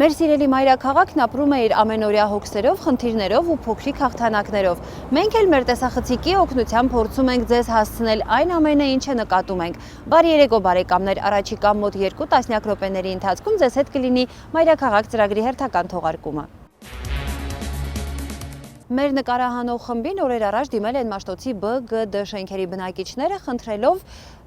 Մեր սիրելի մայրաքաղաքն ապրում է իր ամենօրյա հոգսերով, խնդիրներով ու փոքրիկ հաղթանակներով։ Մենք էլ մեր տեսախցիկի օգնությամբ փորձում ենք ձեզ հասցնել այն ամենը, ինչը նկատում ենք։ Բարի երեկո բարեկամներ, առաջիկա մոտ 2 տասնյակ րոպեների ընթացքում ձեզ հետ կլինի Մայրաքաղաք ծրագրի հերթական թողարկումը։ Մեր նկարահանող խմբին օրեր առաջ դիմել են Մաշտոցի Բ, Գ, Դ շենքերի բնակիչները, խնդրելով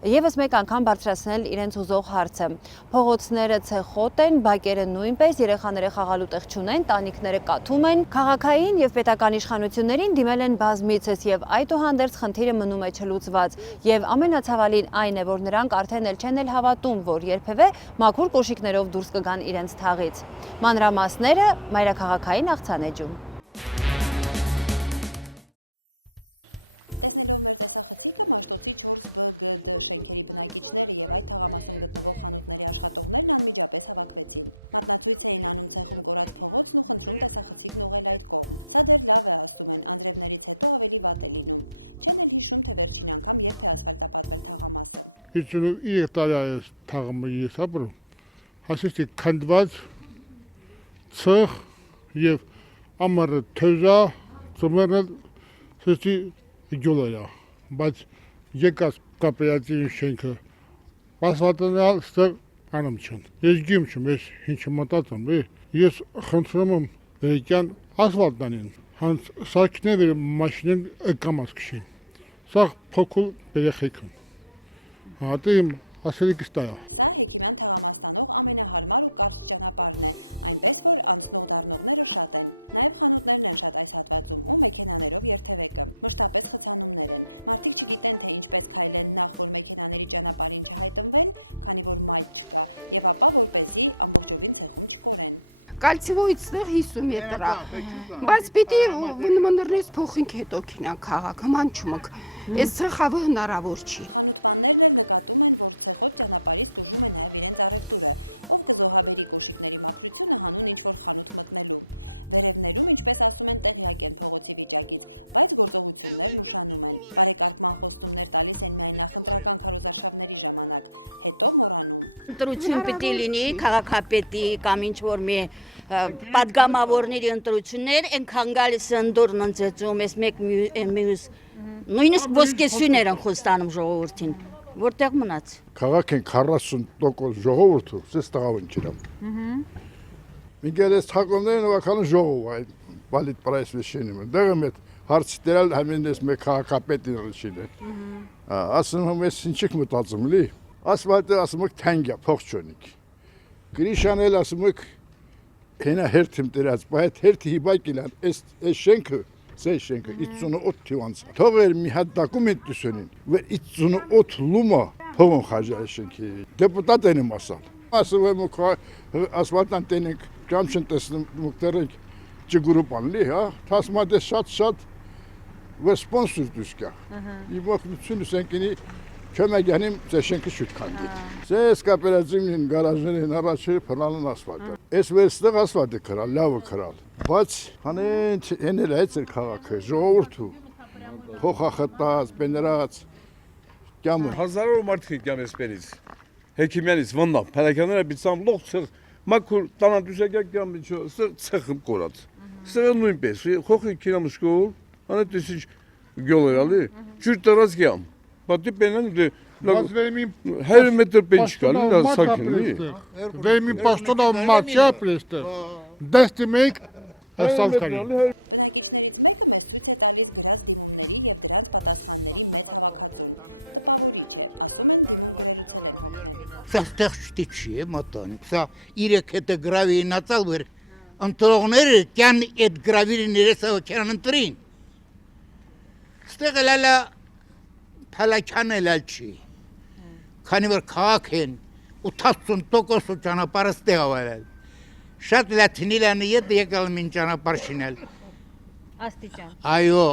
եւս մեկ անգամ բարձրացնել իրենց ուզող հարցը։ Փողոցները ցեխոտ են, բակերը նույնպես, երեխաները խաղալու տեղ չունեն, տանիքները կաթում են։ Քաղաքային եւ պետական իշխանություններին դիմել են բազմիցս եւ այդուհանդերձ խնդիրը մնում է չլուծված։ Եւ ամենացավալին այն է, որ նրանք արդեն էլ չեն հավատում, որ երբևէ մաքուր կոշիկներով դուրս կգան իրենց թաղից։ Մանրամասները Մայրաքաղաքային աղցանեջում։ Իջնում իր տարյալ թաղումը ես ապրում, հասեցի քանդված ցեղ եւ ամառը թեժա, ծմերը սեցի գյուլոյա, բայց եկած կապերատիվ շենքը ասֆալտանալ ստեղ անում չեն։ Ես գիմ չեմ, ես ինչ մտածում, ես խնդրում եմ վերջան ասֆալտանին, հանց սարքներ մաշինեն կամաց քշին։ Սա փոքր երեխեք են։ Հատիմ ասելիքս տա։ Կալցիվոյից 50 մետր է, բայց պիտի մնրնես փոխինք հետո կինան քաղաք, հման չմք, ես ծխավը հնարավոր չի։ Ընտրություն պիտի լինի քաղաքապետի կամ ինչ-որ մի պատգամավորների ընտրություններ, այնքան գալիս են դուրն ընծեցում, ես մեկ մյուս, նույնիսկ ոսկեսույներ են խոստանում ժողովրդին, որտեղ մնաց։ Քաղաք են 40% ժողովուրդը, ես տղավն չիրամ։ Մինչև ես թակումներն ավականը ժողով այդ բալիտ պրայս վեշենում են, դեղը մետ հարցի դերալ համեն ես մեկ քաղաքապետին ռշին է։ Ասում եմ ես ինչեք մտածում լի։ Ասֆալտը ասում եք թանգյա, փող չունիք։ Գրիշանել ասում եք հենա հերթիմ դրած, բայց հերթի հիբակիլան, այս շենքը, սե շենքը 58 թիվանց։ Թողեր մի հատ դոկումենտ դուսունին, որ 58 լումա փողն խաժա շենքի։ Դեպուտատ են ասալ։ Ասում եմ ասֆալտան տենենք, կամ չեն տեսնում մուկտերենք չգրուպան լի, հա, թասմադե շատ որ սպոնսոր դուսկա։ Իվոխնությունը սենքինի Չոմեգյանիմ զեշենքը շուտ քանդի։ Զես կապերատիվին գարաժներին առաջի փռնալն ասֆալտը։ Այս վերստեղ ասֆալտը քրալ, լավը քրալ։ Բայց հանեն էնել այդ էր քաղաքը, ժողովուրդը փոխախտած, բեներած կյամը։ Հազարավոր մարդիկ կյամ էսպերից։ Հեքիմյանից վննավ, փարականները բիցամ լող ցեղ, մաքուր տանադուսակյա կյամ իջո, ցեղը կորած։ Սա նույնպես, խոխի կինամշկով, անդ դիսիչ գյոլերալի, ջուր տրած կյամ։ Պատի պենան հեր մետր պենչ կալի, դա սակին։ Վեմի պաշտոնա մաչյա պրեստը, դեստի մեկ ասալ կարի։ Սա ստեղ չտի չի է մատանիք, սա իրեք հետը գրավիրին ացալ վեր, ընտրողները կյան էդ գրավիրին երեսավը կյանան ընտրին։ Ստեղ էլալա Փալաքյանը էլ չի, քանի որ քաղաք են 80% ճանապարհը ստեղ ավարել, շատ լաթինել են եկալ մին ճանապարհ շինել։ Աստիճան։ Այո,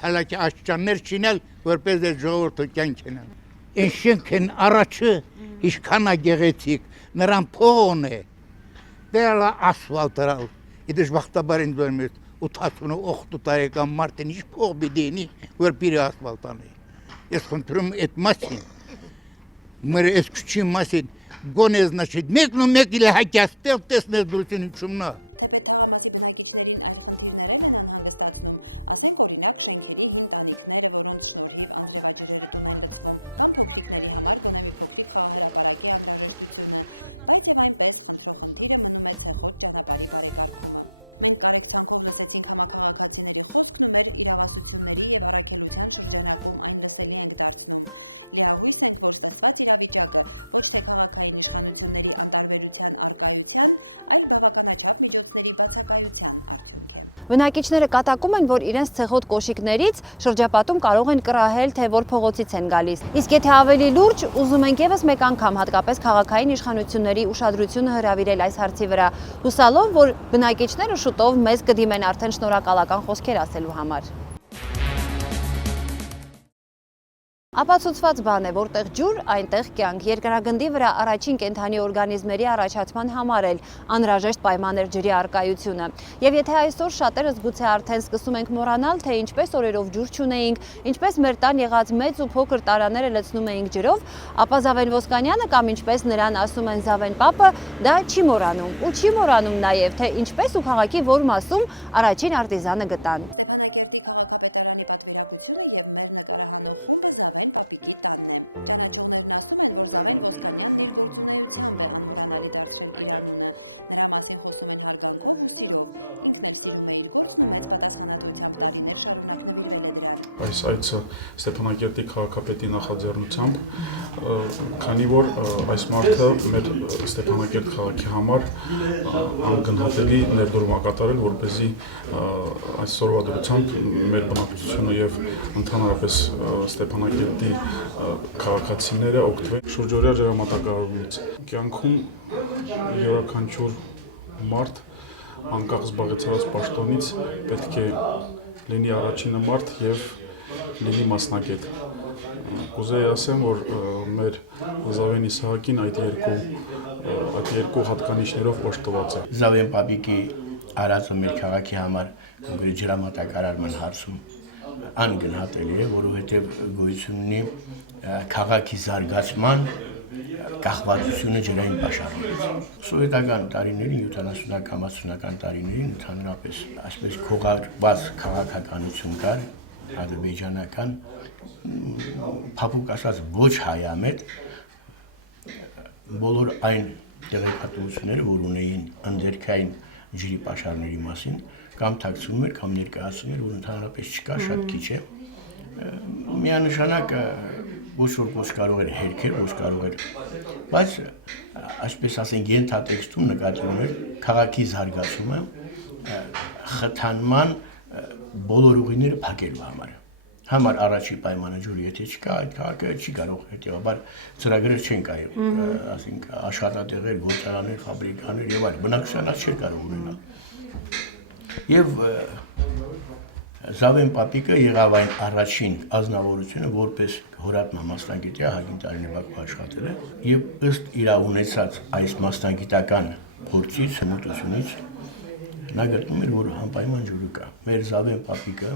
Փալաքյա աշճաններ շինել, որպես այդ ժողովուրդը կյանք ունենան։ Այն շենքն առաջը ինչքան է գեղեցիկ, նրան փողն է, դեռ ասֆալտը, դժբախտաբար ինձ որ 88 տարեկան մարդին ինչ փող բիդենի, որ պիրը ասֆալտանի։ Ես խնդրում այդ մասին, մեր այս քչի մասին гоне, значит, մեկ или հակյաստել տեսնես դրություն իջումնա։ Բնակիչները կատակում են, որ իրենց ցեղոտ կոշիկներից շրջապատում կարող են կռահել, թե որ փողոցից են գալիս։ Իսկ եթե ավելի լուրջ, ուզում ենք եւս մեկ անգամ հատկապես քաղաքային իշխանությունների ուշադրությունը հրավիրել այս հարցի վրա, հուսալով, որ բնակիչները շուտով մեզ կդիմեն արդեն շնորհակալական խոսքեր ասելու համար։ Ապացուցված բան է, որտեղ ջուր, այնտեղ կյանք։ Երկրագնդի վրա առաջին կենդանի օրգանիզմների առաջացման համար էլ անհրաժեշտ պայման էր ջրի առկայությունը։ Եվ եթե այսօր շատերս գուցե արդեն սկսում ենք մոռանալ, թե ինչպես օրերով ջուր չունեինք, ինչպես մեր տան եղած մեծ ու փոքր տարաները լցնում էինք ջրով, ապա Զավեն Ոսկանյանը կամ ինչպես նրան ասում են Զավեն պապը, դա չի մոռանում։ Ու չի մոռանում նաև, թե ինչպես ու քաղաքի որ մասում առաջին արտիզանը գտան։ Այս այցը Ստեփանակերտի քաղաքապետի նախաձեռնությամբ, քանի որ այս մարդը մեր Ստեփանակերտ քաղաքի համար անգնահատելի ներդրում է կատարել, որպեսզի այսօրվա դրությամբ մեր բնակչությունը եւ ընդհանրապես Ստեփանակերտի քաղաքացիները օգտվեն շուրջօրյա ջրամատակարարումից։ Կյանքում յուրաքանչյուր մարդ անկախ զբաղեցրած պաշտոնից պետք է լինի առաջինը մարդ եւ լինի մասնակետ։ Կուզեի ասեմ, որ մեր Զավեն Իսահակին այդ երկու հատկանիշներով օժտված է։ Զավեն պապիկի արածը մեր քաղաքի համար ջրամատակարարման հարցում անգնահատելի է, որովհետև գոյություն ունի քաղաքի զարգացման կախվածությունը ջրային պաշարումից։ Սովետական տարիներին, 70-ական, 80-ական տարիներին ընդհանրապես այսպես քողարկված քաղաքականություն կար, ադրբեջանական, փափուկ ասած ոչ հայամետ, բոլոր այն տեղեկատվությունները, որ ունեին ընդերքային ջրի պաշարների մասին, կամ թաքցվում էր, կամ ներկայացնում էր, որ ընդհանրապես չկա, շատ քիչ է։ Միանշանակ ոչ որ ոչ կարող էր հերքել, ոչ կարող էր, բայց այսպես ասենք ենթատեքստում նկատի ուներ քաղաքի զարգացումը խթանման բոլոր ուղիները փակելու համար առաջի պայմանը ջուրը եթե չկա, այդ քաղաքը չի կարող հետևաբար ծրագրեր չեն կայել, ասենք աշխատատեղեր, գործարաններ, ֆաբրիկաներ եւ այլն, բնակչության չէր կարող ունենալ։ Եվ Զավեն պապիկը եղավ այն առաջին ազնվորությունը, որպես հորատման մասնագետի ահագին տարիներ Բաքվում աշխատել է եւ ըստ իր ունեցած այս մասնագիտական փորձից, հմտությունից նա գտնում էր, որ անպայման ջուրը կա։ Մեր Զավեն պապիկը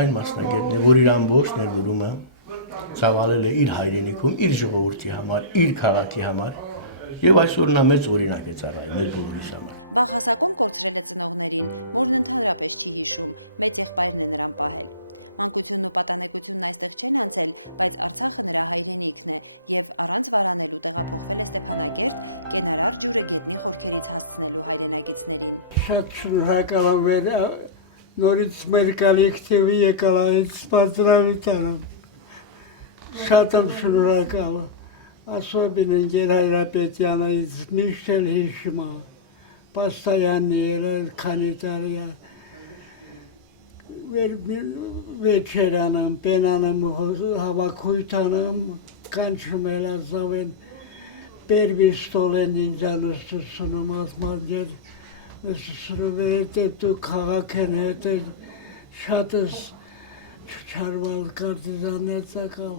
այն մասնագետն է, որ իր ամբողջ ներդրումը ծավալել է իր հայրենիքում, իր ժողովրդի համար, իր քաղաքի համար եւ այսօր նա մեծ օրինակ է ծառայում մեր բոլորիս համար։ Շատ շնորհակալ եմ նորից մեր կոլեկտիվի եկալայից պատրավիտարım. Շատ եմ շնորհակալ։ Особенно Գեր Հայրապետյանից միշտ էլ հիշում եմ։ Պաստայանն էր քանի տարի։ Вечерանում, պենանում հավաքույթ անում, կանչում էլ Զավեն Первый столен ինձանստությունում ասմալգեր Սրովերետ դու քաղաքն հետ շատս չարվալ կարտիզաններ ցակալ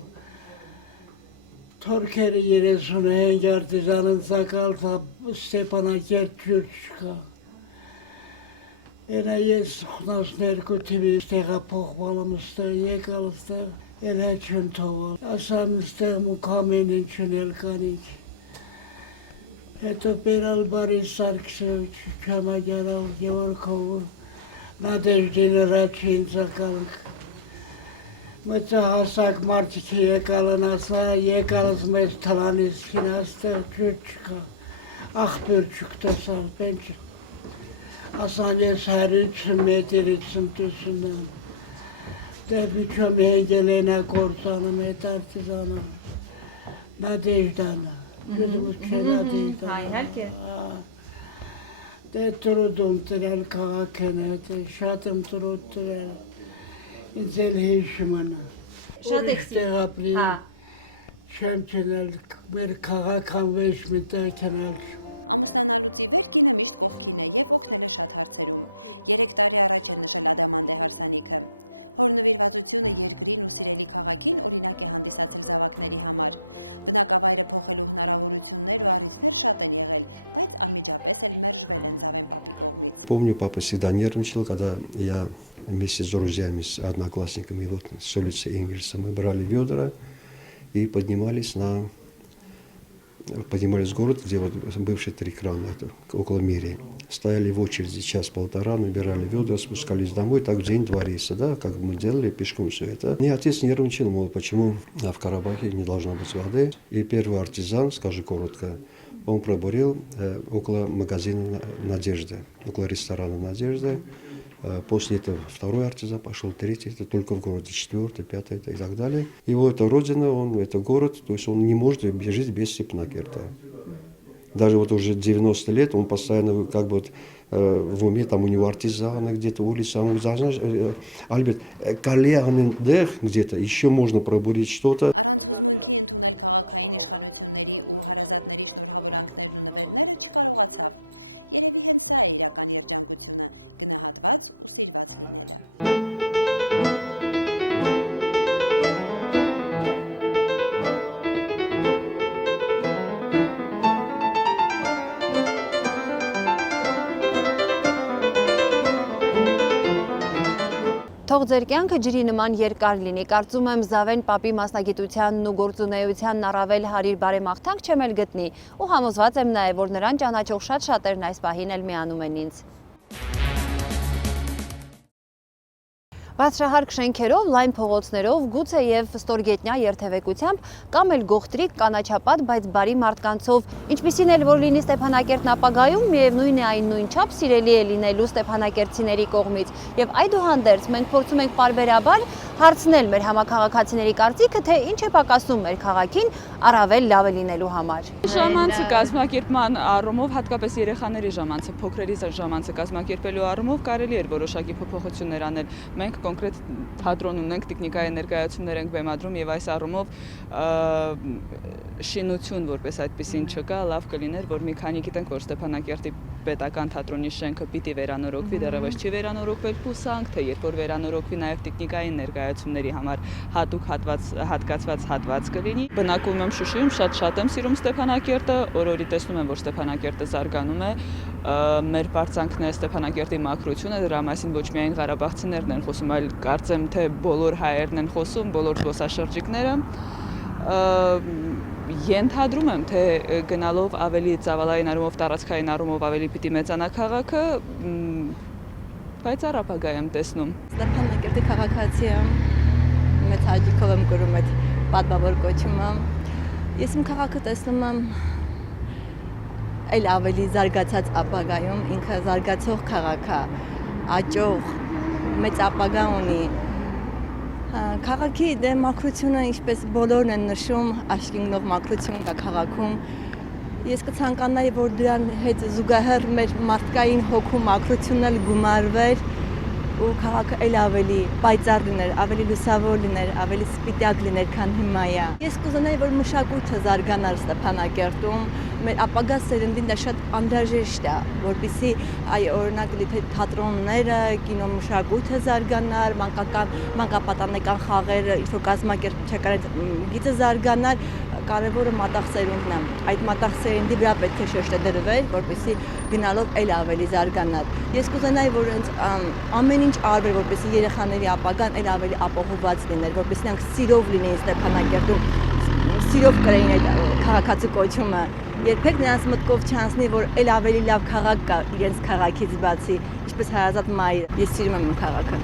Թորքերը 35 արտիզանն ցակալ Ստեփանակերտ ջուր չկա Էնա ես 52 թվի տեղափոխվել եմ ստեղ եկալ ստեղ էլ չեմ թողել ասամ ստեղ մուքամեն ինչն էլ կանիք հետո բերալ Բարիս Սարգսը, Չամաջարով, Գևորգով, Նադեժդին առաջին ծականք։ Մեծահասակ մարդիկ եկալն ասա, եկալս մեծ թվանից քինաստեղ ջուր չկա, աղբյուր չկտեսալ, պենչ։ Ասան ես 150 մետրից սմտությունն դեպի չոմ հեգելենա կործանում էտ արտիզանը, Նադեժդանը, յուզմուս չէ Նադեժդանը։ Դե տրուդում տրել քաղաքեն հետ, շատ եմ տրուդ տրել, ինձ էլ հիշմանը։ Շատ եք տեղապրի, չեմ չնել, մեր քաղաքան վեշ մի տեղ կնել։ Помню, папа всегда нервничал, когда я вместе с друзьями, с одноклассниками вот, с улицы Энгельса мы брали ведра и поднимались в город, где вот бывший три крана, это около мэрии. Стояли в очереди час-полтора, набирали ведра, спускались домой, так в день-два рейса, да, как мы делали пешком все это. Мне отец нервничал, мол, почему в Карабахе не должно быть воды. И первый артизан, скажу коротко, он пробурил около магазина «Надежда», около ресторана «Надежда». После этого второй артизан пошел, третий, это только в городе, четвертый, пятый и так далее. Его это родина, это город, то есть он не может жить без Степанакерта. Даже вот уже 90 лет он постоянно как бы вот, в уме, там у него артизаны где-то, улица, он говорит, знаешь, Альберт, Калианендех где-то, еще можно пробурить что-то. Թող ձեր կյանքը ջրի նման երկար լինի, կարծում եմ Զավեն պապի մասնագիտությանն ու գործունեությանն առավել հարիր բարեմաղթանք չեմ էլ գտնի ու համոզված եմ նաև, որ նրան ճանաչող շատ շատերն այս պահին էլ միանում են ինձ։ Բարձրահարկ շենքերով, լայն փողոցներով, գուցե եւ ստորգետնյա երթևեկությամբ կամ էլ գողտրիկ կանաչապատ, բայց բարի մարդկանցով, ինչպիսին էլ որ լինի Ստեփանակերտն ապագայում, միևնույն է այն նույնչափ սիրելի է լինելու ստեփանակերտցիների կողմից։ Եվ այդուհանդերձ մենք փորձում ենք պարբերաբար հարցնել մեր համաքաղաքացիների կարծիքը, թե ինչ է պակասում մեր քաղաքին առավել լավը լինելու համար։ Ժամանցը կազմակերպման առումով, հատկապես երեխաների ժամանցը, փոքրերի ժամանցը կազմակերպելու առումով կարելի էր որոշակի փոփոխություններ անել։ Մենք կոնկրետ թատրոն ունենք, տեխնիկայի ներկայացումներ ենք բեմադրում եւ այս առումով շինություն որպես այդպեսին չկա, լավ կլիներ, որ մի քանի գիտենք, որ Ստեփանակերտի պետական թատրոնի շենքը պիտի վերանորոգվի, դեռևս չի վերանորոգվել, հուսանք, թե երբ որ վերանորոգվի նաեւ տեխնիկայի ներկայացումների համար հատուկ հատկացված հատված կլինի։ Բնակվում եմ Շուշիում, շատ եմ սիրում Ստեփանակերտը, օրորի տեսնում եմ, որ Ստեփանակերտը զարգանում է, մեր բարձանքն է Ստեփանակերտի մաքրությունը, դրա մասին ոչ միայն ղարաբաղցիներն են խոսում, այլ կարծեմ, թե բոլոր հայերն են խոսում, բոլոր զբոսաշրջիկները։ Ենթադրում եմ, թե գնալով ավելի ծավալային առումով, տարածքային առումով ավելի պիտի մեծանա քաղաքը, բայց առապագա եմ տեսնում։ Ստեփանակերտի քաղաքացի եմ, մեծ հաճույքով եմ կրում այդ պատվավոր կոչումը։ Ես իմ քաղաքը տեսնում եմ այլ ավելի զարգացած ապագայում, ինքը զարգացող քաղաք է, աճող, մեծ ապագա ունի։ Քաղաքի դե մաքրությունը, ինչպես բոլորն են նշում, աշկինգնող մաքրություն կա քաղաքում։ Ես կցանկանայի, որ դրան հետ զուգահեռ մեր մարդկային հոգու մաքրությունն էլ գումարվեր ու քաղաքը այլ ավելի պայծառ լիներ, ավելի լուսավոր լիներ, ավելի սպիտակ լիներ, քան հիմա է։ Ես կուզենայի, որ մշակույթը զարգանար Ստեփանակերտում, մեր ապագա սերնդին դա շատ անհրաժեշտ է, որպեսզի օրինակ թատրոնները, կինոմշակույթը զարգանար, մանկապատանեկան խաղերը, ինչ որ կազմակերպչական գիծը զարգանար, կարևորը մատաղ սերունդն է։ Այդ մատաղ սերնդի վրա պետք է շեշտը դրվել, որպեսզի գնալով այլ ավելի զարգանար։ Ես կուզենայի, որ ամեն ինչ արվեր, որպեսզի երեխաների ապագան այլ ավելի ապահովված լիներ, որպեսզի նրանք սիրով լինեին Ստեփանակերտում, սիրով կրեին այդ քաղաքացու կոչումը։ Երբեք նրանց մտքով չանցնի, որ ել ավելի լավ քաղաք կա իրենց քաղաքից բացի, ինչպես հարազատ մայրը։ Ես սիրում եմ իմ քաղաքը։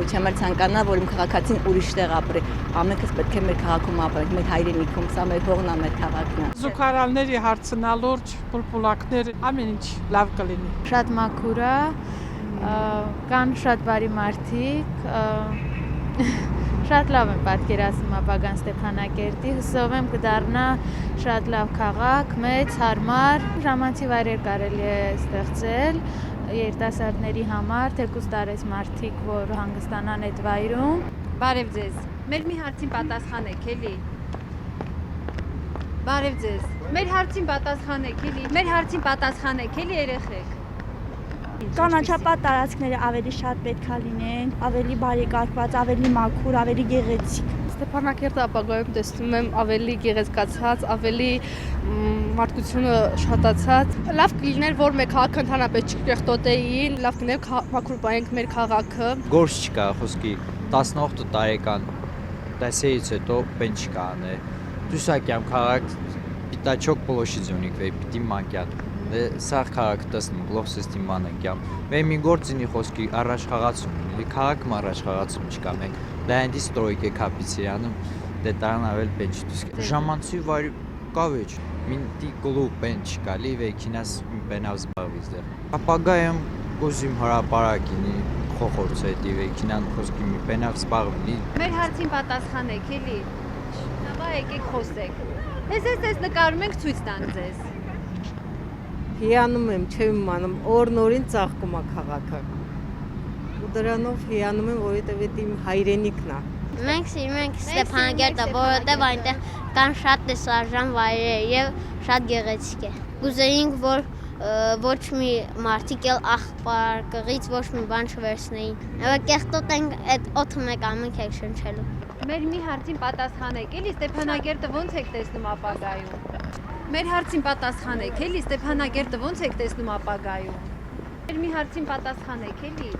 Ոչ եմ ցանկանա, որ իմ քաղաքացին ուրիշ տեղ ապրի։ Ամենքս պետք է մեր քաղաքում ապրենք, մեր հայրենիքում, սա մեր հողն է, մեր քաղաքն է։ Զուգարալների հարցնալուրջ, պուլպուլակներ, ամեն ինչ լավ կլինի։ Շատ մաքուր է, կան շատ բարի մարդիկ, շատ լավ եմ պատկերացնում ապագան Ստեփանակերտի, հուսով եմ կդառնա շատ լավ քաղաք, մեծ, հարմար, ժամանցի վայրեր կարելի է ստեղծել երիտասարդների համար, թեկուզ տարեց մարդիկ, որ հանգստանան այդ վայրում։ Բարև ձեզ։ Մեր մի հարցին պատասխանեք, էլի։ Բարև ձեզ։ Մեր հարցին պատասխանեք, էլի։ Մեր հարցին պատասխանեք, էլի երեխեք։ Կանաչապատ տարածքները ավելի շատ պետք է լինեն, ավելի բարեկարգված, ավելի մաքուր, ավելի գեղեցիկ։ Ստեփանակերտը ապագայում տեսնում եմ ավելի գեղեցկացած, ավելի մարդկությունը շատացած։ Լավ կլիներ, որ մեր քաղաքը ընդհանրապես չկեղտոտեին, լավ կլիներ մաքուր պահենք մեր քաղաքը։ Գործ չկա, խոսքի 18 տարեկան դասերից հետո բեն չկա անել։ Դուսակյամ քաղաք պիտաչոկ պլոշիձյոնիկ վեյ պիտի մանկյան։ Սաղ քաղաքը տեսնում, գլով սեստիման ենքյամ։ Վեյ մի գործինի խոսքի առաջ խաղացում, քաղաքում առաջ խաղացում չկա մենք։ Դա այնդի ստրոյք է կապիցիրանում, դե տարան ավել բեն չդուսկ։ Ժամանցի վայր կավեջ, մինտի գլուղ բեն չկա, լի վեյ կինաս բենավ զբաղվիզ դեր։ Ապագայում գոզիմ հարապարակինի խոխորց հետի վեյ կինան խոսքի մի բենավ զբաղվի։ Մեր հարցին պատասխանեք, էլի։ Նավա եկեք խոսեք։ Ես նկարում ենք ցույց տանք ձեզ։ Հիանում եմ, չեմ իմանում, օր-նորին ծաղկում է քաղաքը։ Ու դրանով հիանում եմ, որովհետև իմ հայրենիքն է։ Մենք սիրում ենք Ստեփանագերտը, որովհետև այնտեղ կան շատ տեսարժան վայրեր եւ շատ գեղեցիկ է։ Կուզեինք, որ ոչ մի մարդիկ էլ աղբարկղից ոչ մի բան չվերցնեին։ Եվ կեղտոտենք այդ օդը մեկ ամենք եք շնչելու։ Մեր մի հարցին պատասխանեք, էլի Ստեփանագերտը ոնց եք տեսնում ապագայում։ Մեր հարցին պատասխանեք, էլի Ստեփանագերտը ոնց եք տեսնում ապագայում։ Մեր մի հարցին պատասխանեք, էլի։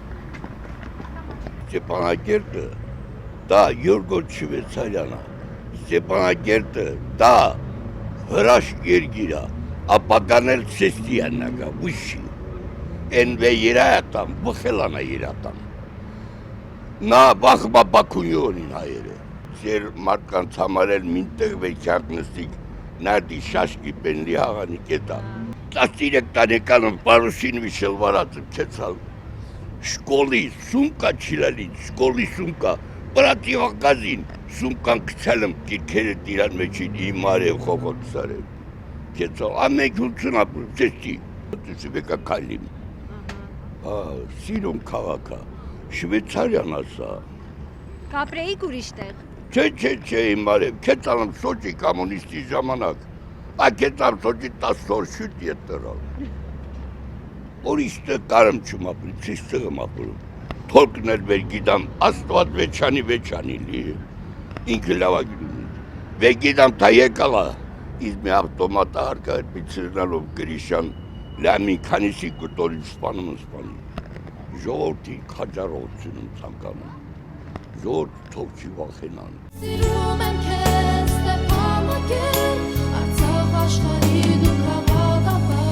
Ստեփանագերտը դա Յորգոս Շվեյցարյանա։ Ստեփանագերտը դա հրաշք երկիր է, ապագան էլ սեստիաննա, ուշի։ Էնվե երայատան, բխելանա երատան։ Նա բախմա բակունյոնին հայերը։ Ձեր մարդկանց համար էլ մինտեղ վեքյակ նստիկ նարդի շաշկի պենլի հաղանիկ էտա։ 13 տարեկանում պարուսինվի շլվարածը կեցալ։ Շկոլի սումկա չիլալին, շկոլի սումկա, պրատիվակազին, սումկան կցել եմ կիրքերը տիրան մեջին իմ արև խողոտ սարև։ Կեցալ, ամենք հունցուն ապրում, ծեստի, շվեկա կալիմ։ Սիրում քաղաքը, Շվեյցարյան ասա։ Կապրեիք ուրիշ տեղ։ Չէ, իմ արև, կեցալ եմ Սոչի կամունիստի ժամանակ, կեցալ Սոչի 10 օր շուտ ետրալ։ Ուրիշ տեղ կարմ չում ապրի, չիս տղմ ապրում։ Թոլկներ վեր գիտամ, աստված վեչանի լի, ինքը լավագին։ Վեր գիտամ թա եկալա, իզ մի ավտոմատը հարկա էր պիցրնալով գրիշան, լամին քանիսի կտորին սպանում։ Ժողորդին քաջարողություն եմ ցանկանում, ժողորդ թող չի վախենան։ Սիրում եմ քեզ Ստեփանագերտ, Արցախ աշխարհի դու քաղաքապետ։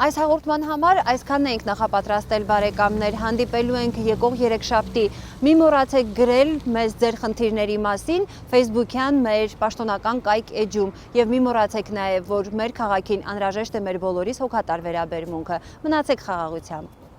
Այս հաղորդման համար այսքանն ենք նախապատրաստել բարեկամներ, հանդիպելու ենք եկող երեքշաբթի։ Մի մոռացեք գրել մեզ ձեր խնդիրների մասին Facebook-յան մեր պաշտոնական կայք էջում եւ մի մոռացեք նաեւ, որ մեր քաղաքին անհրաժեշտ է մեր բոլորիս հոգատար վերաբերմունքը։ Մնացեք խաղաղությամբ։